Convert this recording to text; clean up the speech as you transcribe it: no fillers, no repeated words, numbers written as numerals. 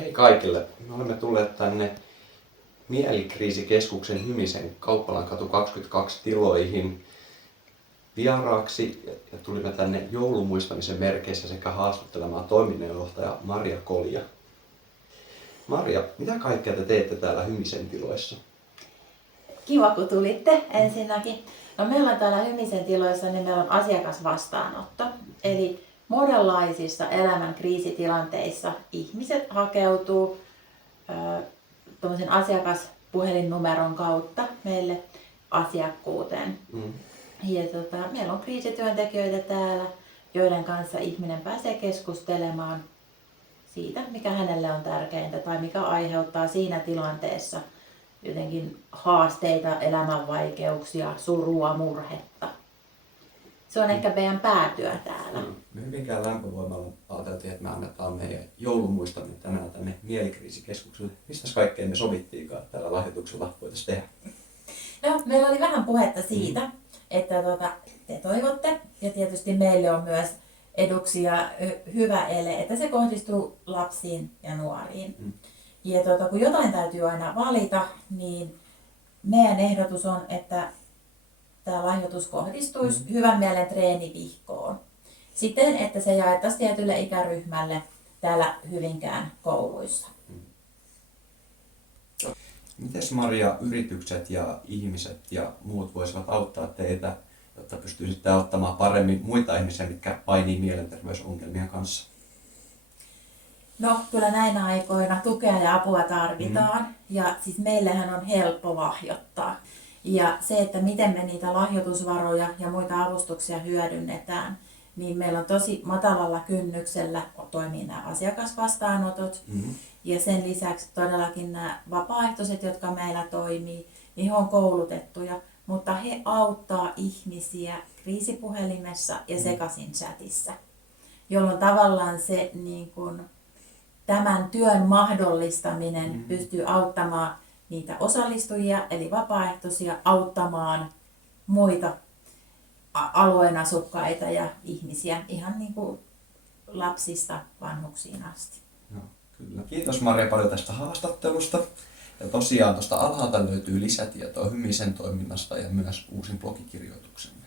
Hei kaikille! Me olemme tulleet tänne Mielikriisikeskuksen Hymisen Kauppalankatu 22 tiloihin vieraaksi ja tulimme tänne joulumuistamisen merkeissä sekä haastattelemaan toiminnanjohtaja Marja Kolja. Marja, mitä kaikkea te teette täällä Hymisen tiloissa? Kiva kun tulitte ensinnäkin. No, meillä on täällä Hymisen tiloissa, niin meillä on asiakasvastaanotto. Eli monenlaisissa elämän kriisitilanteissa ihmiset hakeutuu asiakaspuhelinnumeron kautta meille asiakkuuteen. Ja meillä on kriisityöntekijöitä täällä, joiden kanssa ihminen pääsee keskustelemaan siitä, mikä hänelle on tärkeintä tai mikä aiheuttaa siinä tilanteessa jotenkin haasteita, elämänvaikeuksia, surua, murhetta. Se on ehkä meidän päätyö täällä. Me Hyvinkään lämpövoimalla ajateltiin, että me annetaan meidän joulumuistaminen tänään tänne Mielikriisikeskukselle. Mistä kaikkea me sovittiinkaan täällä lahjoituksella voitaisiin tehdä? No, meillä oli vähän puhetta siitä, että te toivotte, ja tietysti meille on myös eduksi ja hyvä ele, että se kohdistuu lapsiin ja nuoriin. Ja kun jotain täytyy aina valita, niin meidän ehdotus on, että tämä lahjoitus kohdistuisi hyvän mielen treenivihkoon siten, että se jaettaisiin tietylle ikäryhmälle täällä Hyvinkään kouluissa. Mites Maria, yritykset ja ihmiset ja muut voisivat auttaa teitä, jotta pystyisitte auttamaan paremmin muita ihmisiä, mitkä painii mielenterveysongelmien kanssa? No, kyllä näinä aikoina tukea ja apua tarvitaan. Ja siis meillähän on helppo lahjoittaa. Ja se, että miten me niitä lahjoitusvaroja ja muita avustuksia hyödynnetään, niin meillä on tosi matalalla kynnyksellä toimii nämä asiakasvastaanotot. Ja sen lisäksi todellakin nämä vapaaehtoiset, jotka meillä toimii, niin he on koulutettuja, mutta he auttaa ihmisiä kriisipuhelimessa ja sekaisin chatissa, jolloin tavallaan se niin kun, tämän työn mahdollistaminen pystyy auttamaan niitä osallistujia, eli vapaaehtoisia, auttamaan muita alueen asukkaita ja ihmisiä ihan niin kuin lapsista vanhuksiin asti. No, kyllä. Kiitos Marja paljon tästä haastattelusta. Ja tosiaan tuosta alhaalta löytyy lisätietoa Hymisen toiminnasta ja myös uusin blogikirjoituksemme.